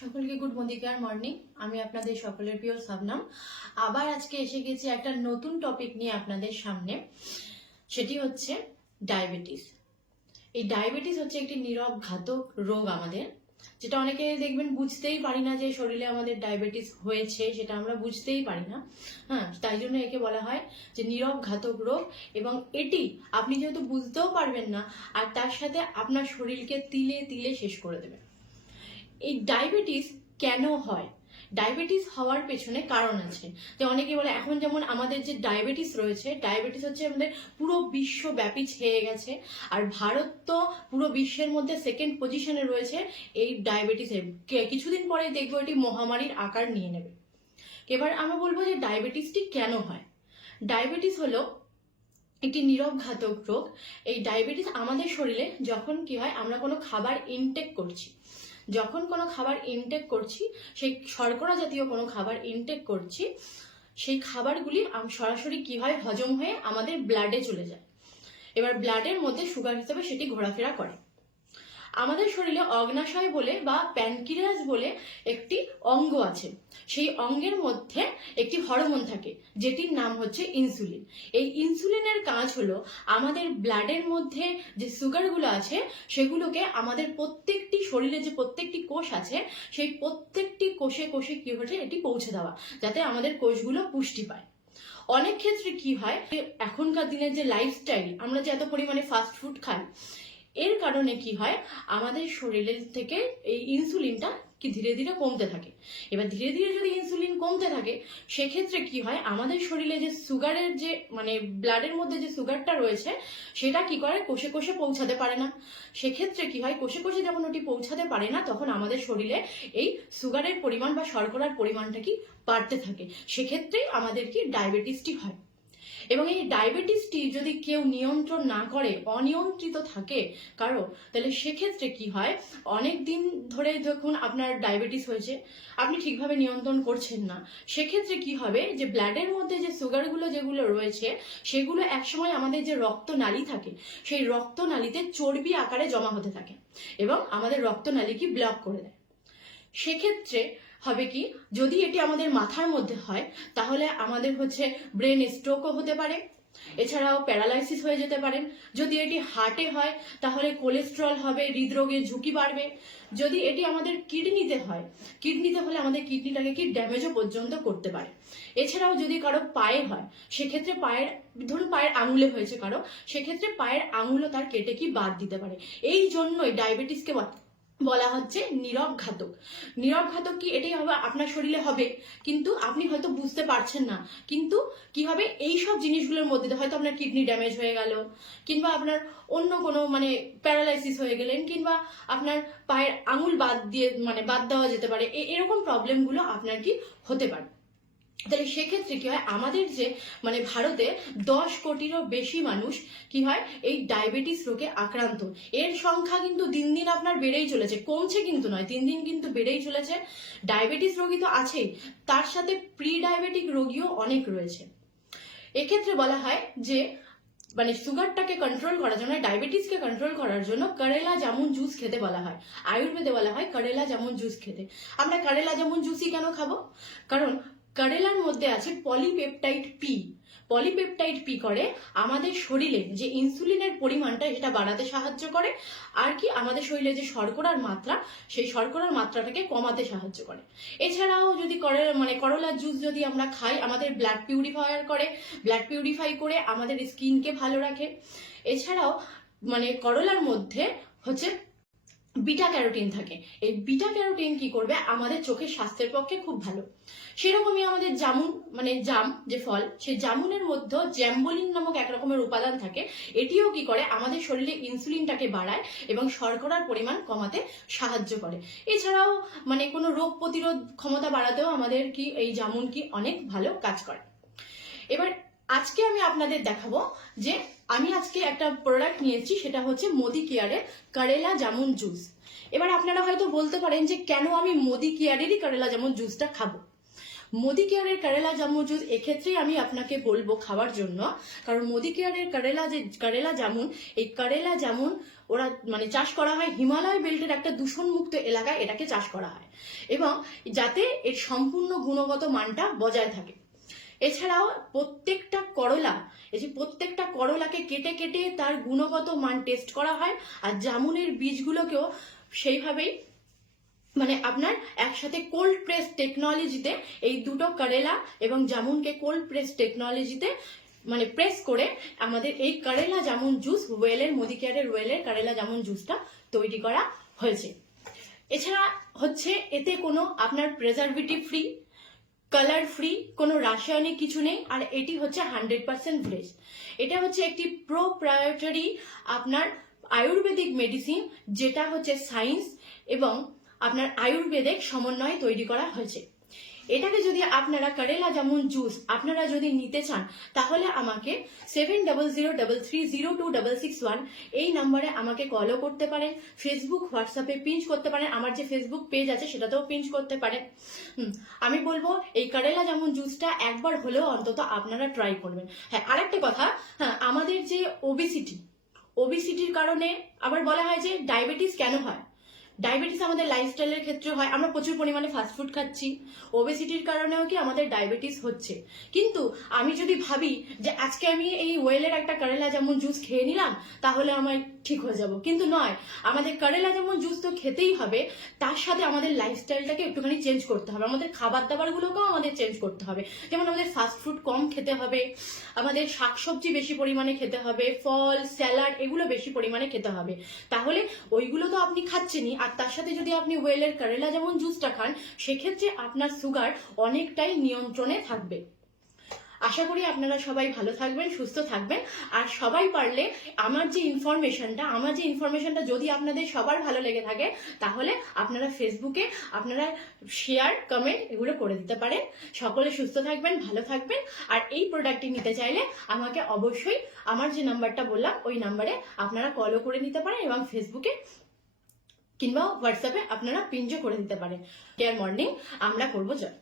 সকলকে good morning. আমি আপনাদের সকলের প্রিয় শবনম। আবার আজকে এসে গেছি একটা নতুন টপিক নিয়ে আপনাদের সামনে। সেটি হচ্ছে ডায়াবেটিস। এই ডায়াবেটিস হচ্ছে একটি নীরব ঘাতক রোগ আমাদের, যেটা অনেকে দেখবেন বুঝতেই পারি না যে শরীরে আমাদের ডায়াবেটিস হয়েছে, সেটা আমরা বুঝতেই পারি না। তাই জন্য একে বলা হয় যে নীরব ঘাতক রোগ। এবং এটি আপনি যেহেতু বুঝতেও পারবেন না, আর তার সাথে আপনার শরীরকে তিলে তিলে শেষ করে দেবে। এই ডায়াবেটিস কেন হয়? ডায়াবেটিস হওয়ার পেছনে কারণ আছে। যে অনেকে বলে এখন যেমন আমাদের যে ডায়াবেটিস রয়েছে, ডায়াবেটিস হচ্ছে আমাদের পুরো বিশ্বব্যাপী ছেয়ে গেছে, আর ভারত তো পুরো বিশ্বের মধ্যে সেকেন্ড পজিশনে রয়েছে এই ডায়াবেটিসের। কিছুদিন পরে দেখবো এটি মহামারীর আকার নিয়ে নেবে। এবার আমরা বলবো যে ডায়াবেটিসটি কেন হয়। ডায়াবেটিস হলো একটি নীরব ঘাতক রোগ। এই ডায়াবেটিস আমাদের শরীরে যখন কি হয়, আমরা কোনো খাবার ইনটেক করছি, সেই শর্করা জাতীয় কোনো খাবার ইনটেক করছি, সেই খাবারগুলি সরাসরি কি হয়, হজম হয়ে আমাদের ব্লাডে চলে যায়। এবার ব্লাডের মধ্যে সুগার হিসেবে সেটি ঘোরাফেরা করে। আমাদের শরীরে অগ্নাশয় বলে বা প্যানক্রিয়াস বলে একটি অঙ্গ আছে। সেই অঙ্গের মধ্যে একটি হরমোন থাকে, যেটির নাম হচ্ছে ইনসুলিন। এই ইনসুলিনের কাজ হলো আমাদের ব্লাডের মধ্যে যে সুগারগুলো আছে সেগুলোকে আমাদের প্রত্যেকটি শরীরে যে প্রত্যেকটি কোষ আছে সেই প্রত্যেকটি কোষে কোষে কি হচ্ছে, এটি পৌঁছে দেওয়া, যাতে আমাদের কোষগুলো পুষ্টি পায়। অনেক ক্ষেত্রে কি হয়, এখনকার দিনের যে লাইফস্টাইল, আমরা যে এত পরিমাণে ফাস্ট ফুড খাই, এর কারণে কি হয়, আমাদের শরীরের থেকে এই ইনসুলিনটা কি ধীরে ধীরে কমতে থাকে। এবার ধীরে ধীরে যদি ইনসুলিন কমতে থাকে, সেক্ষেত্রে কি হয়, আমাদের শরীরে যে সুগারের যে ব্লাডের মধ্যে যে সুগারটা রয়েছে সেটা কি করে, কোষে কোষে পৌঁছাতে পারে না। সেক্ষেত্রে কি হয়, কোষে কোষে যখন ওটি পৌঁছাতে পারে না, তখন আমাদের শরীরে এই সুগারের পরিমাণ বা শর্করার পরিমাণটা কি বাড়তে থাকে। সেক্ষেত্রেই আমাদের কি ডায়াবেটিসটি হয়। এবং এই ডায়াবেটিসটি যদি কেউ নিয়ন্ত্রণ না করে, অনিয়ন্ত্রিত থাকে কারো, তাহলে সেক্ষেত্রে কি হয়, অনেক দিন ধরে যখন আপনার ডায়াবেটিস হয়েছে, আপনি ঠিকভাবে নিয়ন্ত্রণ করছেন না, সেক্ষেত্রে কি হবে, যে ব্লাডের মধ্যে যে সুগারগুলো যেগুলো রয়েছে সেগুলো একসময় আমাদের যে রক্তনালী থাকে, সেই রক্তনালীতে চর্বি আকারে জমা হতে থাকে এবং আমাদের রক্তনালী কি ব্লক করে দেয়। সেক্ষেত্রে হবে কি, যদি এটি আমাদের মাথার মধ্যে হয়, তাহলে আমাদের হচ্ছে ব্রেন স্ট্রোকও হতে পারে, এছাড়াও প্যারালাইসিস হয়ে যেতে পারেন। যদি এটি হার্টে হয়, তাহলে কোলেস্ট্রল হবে, হৃদরোগের ঝুঁকি বাড়বে। যদি এটি আমাদের কিডনিতে হয়, কিডনিতে হলে আমাদের কিডনিটাকে কি ড্যামেজও পর্যন্ত করতে পারে। এছাড়াও যদি কারো পায়ে হয়, সেক্ষেত্রে ধরুন পায়ের আঙুলে হয়েছে কারো, সেক্ষেত্রে পায়ের আঙুলও তার কেটে কি বাদ দিতে পারে। এই জন্যই ডায়াবেটিসকে বলা হচ্ছে নীরব ঘাতক। নীরব ঘাতক কি, এটাই হবে আপনার শরীরে হবে, কিন্তু আপনি হয়তো বুঝতে পারছেন না। কিন্তু কি হবে, এই সব জিনিসগুলোর মধ্যে হয়তো আপনার কিডনি ড্যামেজ হয়ে গেল, কিংবা আপনার অন্য কোনো প্যারালাইসিস হয়ে গেলেন, কিংবা আপনার পায়ের আঙুল বাদ দেওয়া যেতে পারে। এরকম প্রবলেমগুলো আপনার কি হতে পারে। তাহলে সেক্ষেত্রে কি হয়, আমাদের যে ভারতে 10 কোটিরও বেশি মানুষ কি হয়, এই ডায়াবেটিস রোগে আক্রান্ত। এর সংখ্যা কিন্তু দিন দিন আপনার বেড়েই চলেছে, কমছে কিন্তু নয়, দিন দিন কিন্তু বেড়েই চলেছে। ডায়াবেটিস রোগী তো আছেই, তার সাথে প্রি ডায়াবেটিক রোগীও অনেক রয়েছে। এক্ষেত্রে বলা হয় যে সুগারটাকে কন্ট্রোল করার জন্য, ডায়াবেটিসকে কন্ট্রোল করার জন্য করেলা জামুন জুস খেতে বলা হয়। আয়ুর্বেদে বলা হয় করেলা জামুন জুস খেতে। আমরা করেলা জামুন জুসই কেন খাবো? কারণ করেলার মধ্যে আছে পলিপেপটাইড পি। পলিপেপটাইড পি করে আমাদের শরীরে যে ইনসুলিনের পরিমাণটা সেটা বাড়াতে সাহায্য করে, আর কি আমাদের শরীরে যে শর্করার মাত্রা, সেই শর্করার মাত্রাটাকে কমাতে সাহায্য করে। এছাড়াও যদি করলার জুস যদি আমরা খাই, আমাদের ব্লাড পিউরিফাই করে আমাদের স্কিনকে ভালো রাখে। এছাড়াও করলার মধ্যে হচ্ছে বিটা ক্যারোটিন থাকে। এই বিটা ক্যারোটিন কি করবে, আমাদের চোখের স্বাস্থ্যের পক্ষে খুব ভালো। সেরকমই আমাদের জামুন জাম যে ফল, সেই জামুনের মধ্যে জ্যাম্বলিন নামক এক রকমের উপাদান থাকে। এটিও কি করে, আমাদের শরীরে ইনসুলিনটাকে বাড়ায় এবং শর্করার পরিমাণ কমাতে সাহায্য করে। এছাড়াও কোনো রোগ প্রতিরোধ ক্ষমতা বাড়াতেও আমাদের কি এই জামুন কি অনেক ভালো কাজ করে। এবার আজকে আমি আপনাদের দেখাবো যে আমি আজকে একটা প্রোডাক্ট নিয়েছি, সেটা হচ্ছে মোদি কেয়ারের করেলা জামুন জুস। এবার আপনারা হয়তো বলতে পারেন যে কেন আমি মোদি কেয়ারেরই করেলা জামুন জুসটা খাবো। মোদি কেয়ারের করেলা জামুন জুস এক্ষেত্রেই আমি আপনাকে বলবো খাওয়ার জন্য, কারণ মোদি কেয়ারের করেলা জামুন, এই করেলা জামুন ওরা মানে চাষ করা হয় হিমালয় বেল্টের একটা দূষণমুক্ত এলাকায়, এটাকে চাষ করা হয় এবং যাতে এর সম্পূর্ণ গুণগত মানটা বজায় থাকে। এছাড়াও প্রত্যেকটা করলাকে কেটে কেটে তার গুণগত মান টেস্ট করা হয়, আর জামুনের বীজগুলোকেও সেইভাবেই মানে আপনার একসাথে কোল্ড প্রেস টেকনোলজিতে এই দুটো করেলা এবং জামুনকে কোল্ড প্রেস টেকনোলজিতে মানে প্রেস করে আমাদের এই করেলা জামুন জুস মোদিকেয়ারের ওয়েলের করেলা জামুন জুসটা তৈরি করা হয়েছে। এছাড়া হচ্ছে এতে কোনো আপনার প্রেজারভেটিভ ফ্রি, কালার ফ্রি, কোনো রাসায়নিক কিছু নেই, আর এটি হচ্ছে 100% ফ্রেশ। এটা হচ্ছে একটি প্রোপ্রাইটারি আপনার আয়ুর্বেদিক মেডিসিন, যেটা হচ্ছে সায়েন্স এবং আপনার আয়ুর্বেদিক সমন্বয়ে তৈরি করা হয়েছে। এটাকে যদি আপনারা করেলা জামুন জুস আপনারা যদি নিতে চান তাহলে আমাকে 7003302661 এই নাম্বারে আমাকে কলও করতে পারেন, ফেসবুক হোয়াটসঅ্যাপে পিঞ্চ করতে পারেন, আমার যে ফেসবুক পেজ আছে সেটাতেও পিঞ্চ করতে পারেন। আমি বলবো এই করেলা জামুন জুসটা একবার হলেও অন্তত আপনারা ট্রাই করবেন। হ্যাঁ, আরেকটা কথা, হ্যাঁ, আমাদের যে ওবিসিটির কারণে আবার বলা হয় যে ডায়াবেটিস কেন হয়। ডায়াবেটিস আমাদের লাইফস্টাইলের ক্ষেত্রে হয়, আমরা প্রচুর পরিমাণে ফাস্টফুড খাচ্ছি, ওবেসিটির কারণেও কি আমাদের ডায়াবেটিস হচ্ছে। কিন্তু আমি যদি ভাবি যে আজকে আমি এই ওয়েলের একটা করেলা জামুন জুস খেয়ে নিলাম তাহলে আমার ঠিক হয়ে যাব, কিন্তু নয়, আমাদের করেলা জামুন জুস তো খেতেই হবে, তার সাথে আমাদের লাইফস্টাইলটাকে একটুখানি চেঞ্জ করতে হবে, আমাদের খাবার দাবারগুলোকেও আমাদের চেঞ্জ করতে হবে। যেমন আমাদের ফাস্টফুড কম খেতে হবে, আমাদের শাকসবজি বেশি পরিমাণে খেতে হবে, ফল স্যালাড এগুলো বেশি পরিমাণে খেতে হবে। তাহলে ওইগুলো তো আপনি খাচ্ছেনই, আর তার সাথে যদি আপনি ওয়েলের করেলা যেমন জুসটা খান সেক্ষেত্রে আপনার সুগার অনেকটাই নিয়ন্ত্রণে থাকবে। আশা করি আপনারা সবাই ভালো থাকবেন, সুস্থ থাকবেন, আর সবাই পারলে আমার যে ইনফরমেশনটা যদি আপনাদের সবার ভালো লেগে থাকে তাহলে আপনারা ফেসবুকে আপনারা শেয়ার কমেন্ট এগুলো করে দিতে পারেন। সকলে সুস্থ থাকবেন, ভালো থাকবেন, আর এই প্রোডাক্টটি নিতে চাইলে আমাকে অবশ্যই আমার যে নাম্বারটা বললাম ওই নাম্বারে আপনারা কলও করে নিতে পারেন এবং ফেসবুকে কিংবা হোয়াটসঅ্যাপে আপনারা পিনও করে দিতে পারেন। কেয়ার মর্নিং আমরা করবো জয়।